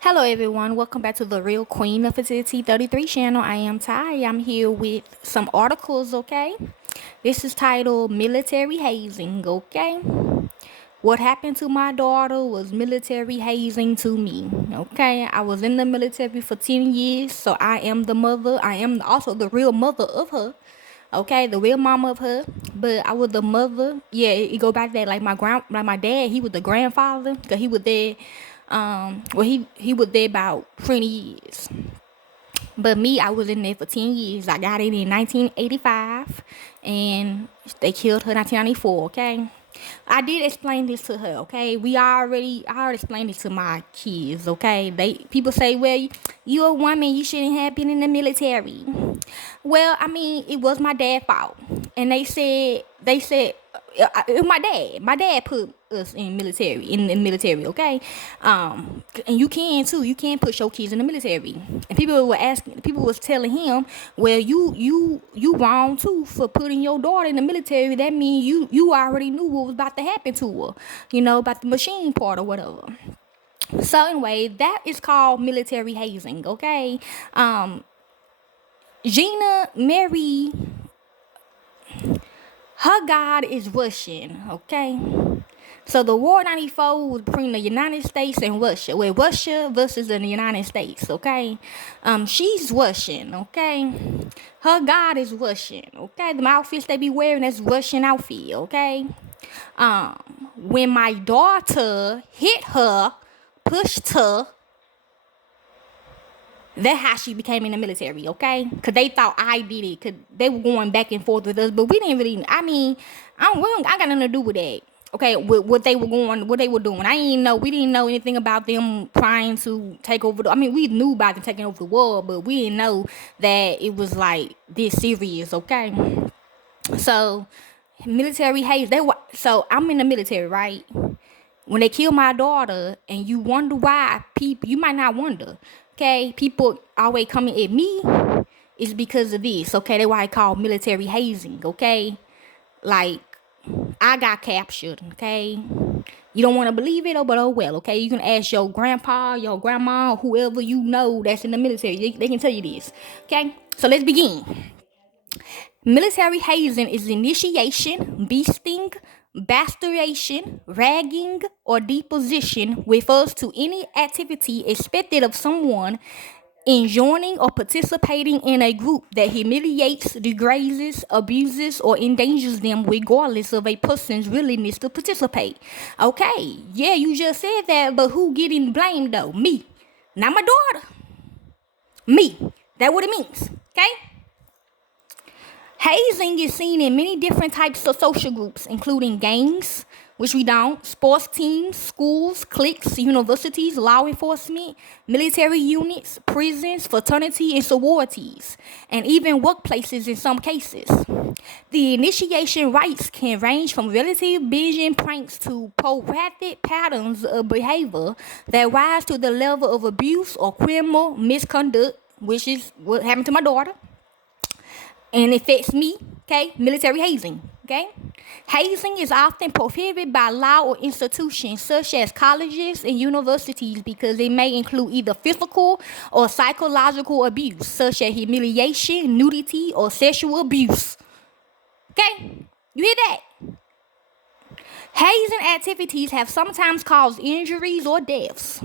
Hello everyone, welcome back to the real Queen Nefertiti 33 channel. I am Ty. I'm here with some articles, okay? This is titled Military Hazing, okay? What happened to my daughter was military hazing to me, okay? I was in the military for 10 years, so I am the mother. I am also the real mother of her, okay? The real mama of her, but I was the mother. Yeah, it go back to that, like my dad, he was the grandfather, because he was there he was there about 20 years. But me, I was in there for 10 years. I got in 1985 and they killed her in 1994, okay? I did explain this to her, okay? I already explained this to my kids, okay? People say, well, you a woman, you shouldn't have been in the military. Well, I mean, it was my dad's fault. And they said it was my dad. My dad put us in the military, okay? And you can too. You can put your kids in the military. And people was telling him, well, you wrong too for putting your daughter in the military. That means you already knew what was about to happen to her, about the machine part or whatever. So anyway, that is called military hazing, okay? Gina Mary, her God is Russian, okay? So the war 94 was between the United States and Russia. Well, Russia versus the United States, okay? She's Russian, okay? Her God is Russian, okay? The outfits they be wearing, that's Russian outfit, okay? When my daughter hit her, pushed her, that's how she became in the military, okay? Because they thought I did it. Because they were going back and forth with us. But we didn't really, I got nothing to do with that. Okay, with what they were doing. We didn't know anything about them trying to take over we knew about them taking over the world, but we didn't know that it was like this serious, okay? So, military hates, so I'm in the military, right? When they kill my daughter and you wonder why people, you might not wonder, okay, people always coming at me, is because of this, okay? That's why I call military hazing, okay? Like, I got captured, okay? You don't want to believe it, but oh well, okay? You can ask your grandpa, your grandma, whoever you know that's in the military. They can tell you this, okay? So let's begin. Military hazing is initiation, beasting, bastardization, ragging, or deposition refers to any activity expected of someone in joining or participating in a group that humiliates, degrades, abuses, or endangers them regardless of a person's willingness to participate. Okay, yeah, you just said that, but who getting blamed though? Me, not my daughter. Me. That's what it means, okay? Hazing is seen in many different types of social groups, including gangs, which we don't, sports teams, schools, cliques, universities, law enforcement, military units, prisons, fraternity and sororities, and even workplaces in some cases. The initiation rites can range from relative binge pranks to protracted patterns of behavior that rise to the level of abuse or criminal misconduct, which is what happened to my daughter. And it affects me, okay? Military hazing, okay? Hazing is often prohibited by law or institutions such as colleges and universities because it may include either physical or psychological abuse, such as humiliation, nudity, or sexual abuse. Okay? You hear that? Hazing activities have sometimes caused injuries or deaths.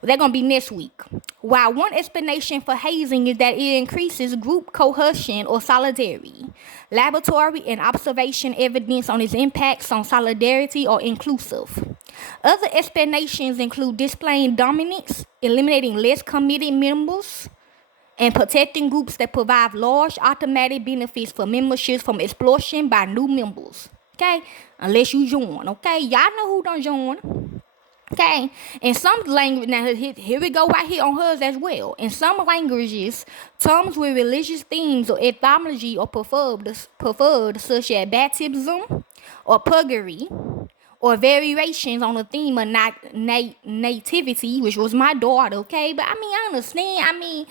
They're going to be next week. While one explanation for hazing is that it increases group cohesion or solidarity, laboratory and observation evidence on its impacts on solidarity are inclusive. Other explanations include displaying dominance, eliminating less committed members, and protecting groups that provide large automatic benefits for memberships from exploitation by new members. Okay? Unless you join. Okay? Y'all know who don't join. Okay, in some language, now here we go right here on hers as well. In some languages, terms with religious themes or etymology are preferred, such as baptism or purgatory, or variations on the theme of nativity, which was my daughter. Okay, but I understand.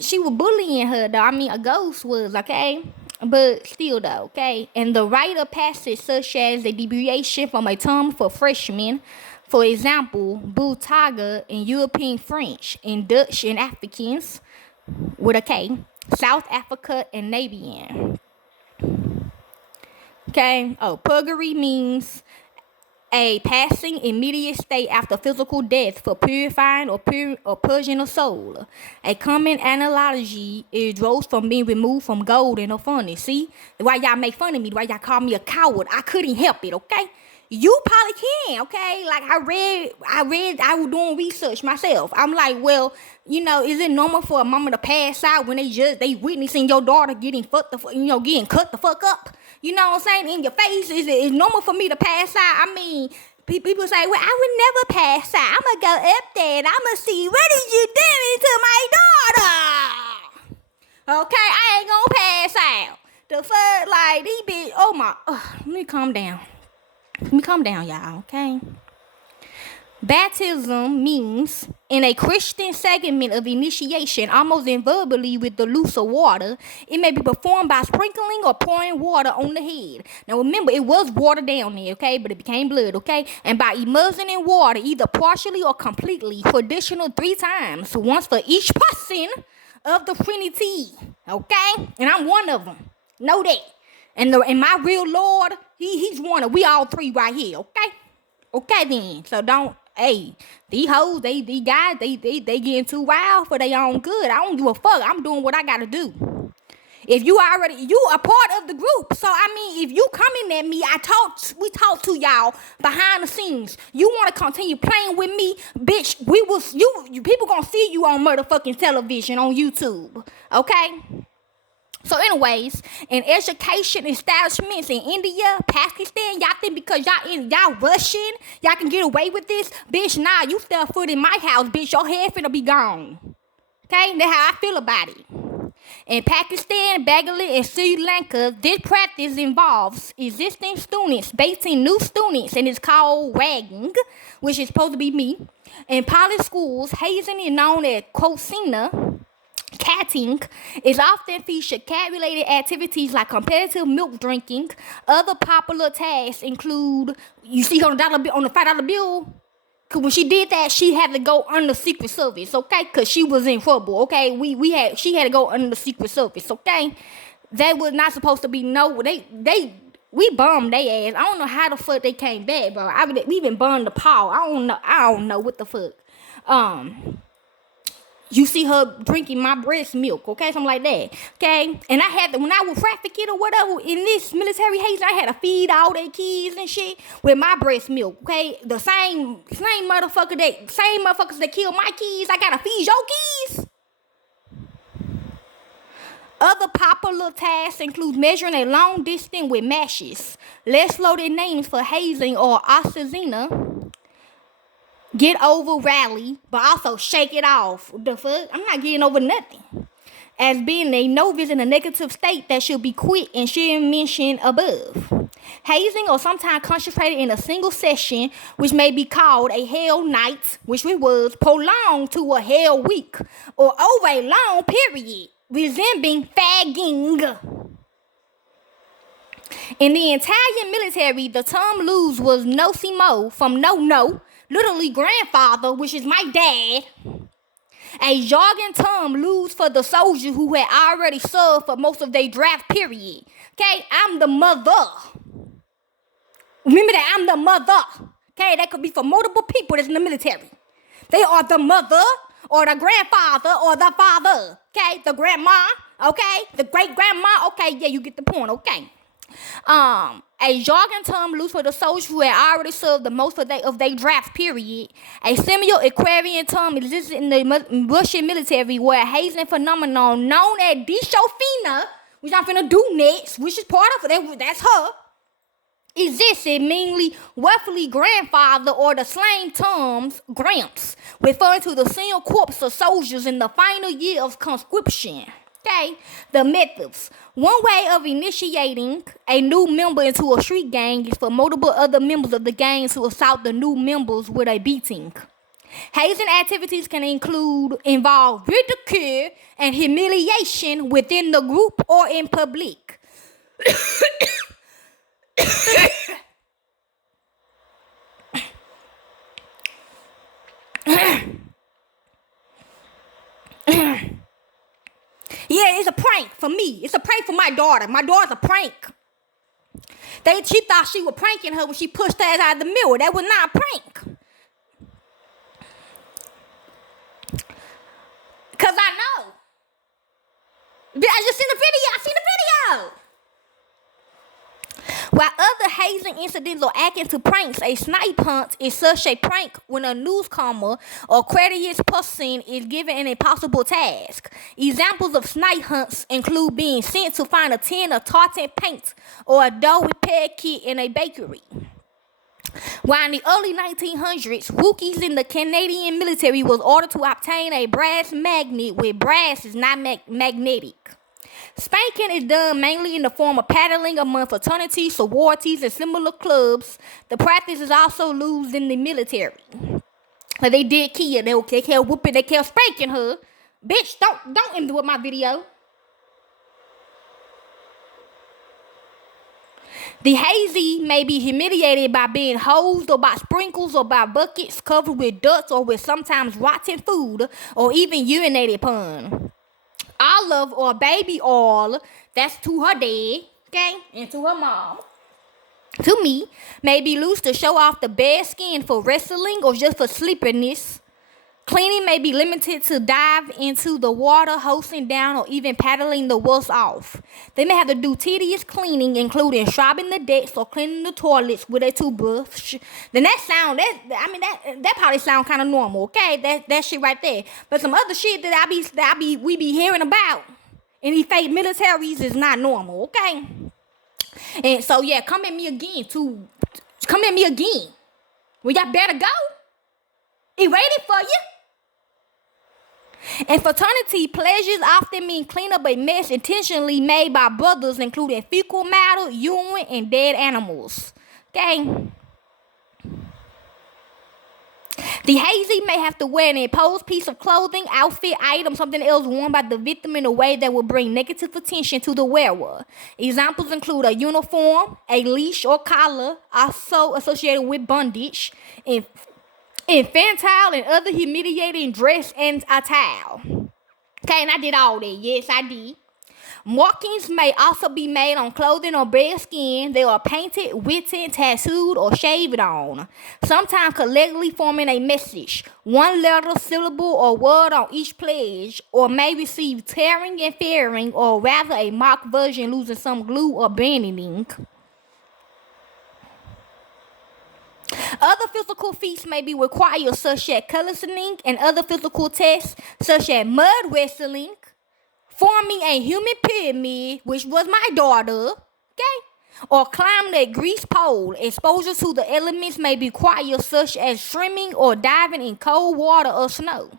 She was bullying her though. A ghost was, okay. But still though, okay. And the rite of passage, such as the deviation from a term for freshmen, For example, Boutaga in European French, in Dutch and Afrikaans with a K, South Africa and Namibian. Okay. Oh, purgatory means a passing immediate state after physical death for purifying or purging a soul. A common analogy is draws from being removed from gold in a furnace. See? Why y'all make fun of me? Why y'all call me a coward? I couldn't help it, okay? You probably can, okay? Like I was doing research myself. I'm like, well, is it normal for a mama to pass out when they witnessing your daughter getting getting cut the fuck up? You know what I'm saying? In your face. Is it normal for me to pass out? I mean, people say, well, I would never pass out. I'm going to go up there and I'm going to see, what did you do to my daughter? Okay, I ain't going to pass out. The fuck, like, these bitch, oh my, let me calm down. Y'all, okay? Baptism means, in a Christian segment of initiation, almost invariably with the loose of water, it may be performed by sprinkling or pouring water on the head. Now remember, it was water down there, okay? But it became blood, okay? And by immersing in water, either partially or completely, for additional 3 times, once for each person of the Trinity, okay? And I'm one of them. Know that. And my real Lord, he's one of, we all 3 right here, okay? Okay then. So don't, hey, these hoes, these guys, they getting too wild for their own good. I don't give a fuck. I'm doing what I gotta do. If you a part of the group. So I mean, if you coming at me, we talked to y'all behind the scenes. You wanna continue playing with me, bitch, you people gonna see you on motherfucking television on YouTube. Okay? So anyways, in education establishments in India, Pakistan, y'all think because y'all Russian, y'all can get away with this? Bitch, nah, you step foot in my house, bitch, your head finna be gone. Okay, that's how I feel about it. In Pakistan, Bangladesh, and Sri Lanka, this practice involves existing students baiting new students, and it's called ragging, which is supposed to be me. In public schools, hazing is known as Kosina. Catting is often featured cat-related activities like competitive milk drinking. Other popular tasks include, you see on the $5 bill, cause when she did that, she had to go under Secret Service, okay? Cause she was in trouble, okay? She had to go under the Secret Service, okay? They was not supposed to be we bummed their ass. I don't know how the fuck they came back, bro. We even burned the paw. I don't know what the fuck. You see her drinking my breast milk, okay? Something like that, okay? And I had to, when I was trafficking or whatever in this military haze, I had to feed all their kids and shit with my breast milk, okay? The same motherfuckers that killed my kids, I gotta feed your kids. Other popular tasks include measuring a long distance with matches. Less loaded names for hazing or oxazina. Get over rally, but also shake it off. The fuck? I'm not getting over nothing. As being a novice in a negative state that should be quit and should mentioned above. Hazing or sometimes concentrated in a single session, which may be called a hell night, which it was, prolonged to a hell week, or over a long period, resembling fagging. In the Italian military, the term lose was nosimo from no, literally grandfather, which is my dad. A jargon term lose for the soldier who had already served for most of their draft period. Okay, I'm the mother. Remember that, I'm the mother. Okay, that could be for multiple people that's in the military. They are the mother or the grandfather or the father. Okay, the grandma. Okay, the great grandma. Okay, yeah, you get the point. Okay. A jargon term used for the soldiers who had already served the most of their draft period. A similar Aquarian term exists in the Russian military where a hazing phenomenon known as dishofina, which I'm finna do next, which is part of it, that's her, existed, mainly roughly grandfather or the slang terms gramps, referring to the senior corps of soldiers in the final year of conscription. Okay, the methods. One way of initiating a new member into a street gang is for multiple other members of the gang to assault the new members with a beating. Hazing activities can involve ridicule and humiliation within the group or in public. Yeah, it's a prank for me. It's a prank for my daughter. My daughter's a prank. She thought she was pranking her when she pushed her ass out of the mirror. That was not a prank. Because I know. I just seen the video. I seen the video. While other hazing incidents or akin to pranks, a snipe hunt is such a prank when a newcomer or courteous person is given an impossible task. Examples of snipe hunts include being sent to find a tin of tartan paint or a dough repair kit in a bakery. While in the early 1900s, rookies in the Canadian military was ordered to obtain a brass magnet where brass is not magnetic. Spanking is done mainly in the form of paddling among fraternities, sororities, and similar clubs. The practice is also used in the military. Like they did Kia, they kept whooping, they kept spanking her. Bitch, don't interrupt my video. The hazy may be humiliated by being hosed or by sprinkles or by buckets covered with dust or with sometimes rotten food or even urinated upon. Olive or baby oil, that's to her dad, okay, and to her mom, to me, may be used to show off the bare skin for wrestling or just for sleepiness. Cleaning may be limited to dive into the water, hosing down, or even paddling the rust off. They may have to do tedious cleaning, including scrubbing the decks or cleaning the toilets with a toothbrush. Then that probably sound kind of normal, okay? That shit right there. But some other shit that we be hearing about in these fake militaries is not normal, okay? And so yeah, come at me again. Well, y'all better go. It waiting for you. In fraternity, pleasures often mean clean up a mess intentionally made by brothers, including fecal matter, urine, and dead animals. Okay? The hazy may have to wear an imposed piece of clothing, outfit, item, something else worn by the victim in a way that will bring negative attention to the wearer. Examples include a uniform, a leash or collar, also associated with bondage, infantile and other humiliating dress and attire. Okay, and I did all that. Yes, I did. Markings may also be made on clothing or bare skin. They are painted, written, tattooed, or shaved on, sometimes collectively forming a message, one letter, syllable, or word on each pledge, or may receive tearing and fairing, or rather a mock version losing some glue or banding. Other physical feats may be required, such as calisthenics and other physical tests, such as mud wrestling, forming a human pyramid, which was my daughter, okay, or climbing a grease pole. Exposure to the elements may be required, such as swimming or diving in cold water or snow.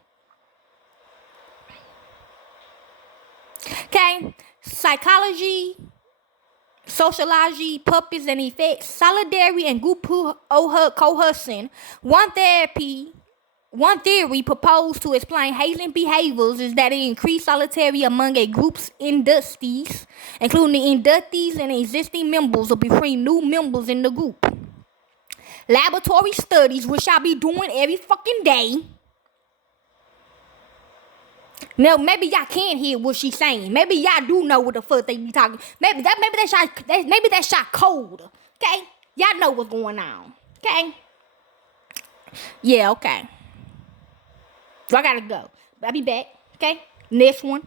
Okay, psychology, sociology, purpose and effects, solidarity and group cohesion. One theory proposed to explain hazing behaviors is that it increased solidarity among a group's inductees, including the inductees and existing members or between new members in the group. Laboratory studies, which I be doing every fucking day. Now, maybe y'all can't hear what she's saying. Maybe y'all do know what the fuck they be talking. Maybe that shot cold. Okay? Y'all know what's going on. Okay? Yeah, okay. So I gotta go. I'll be back. Okay? Next one.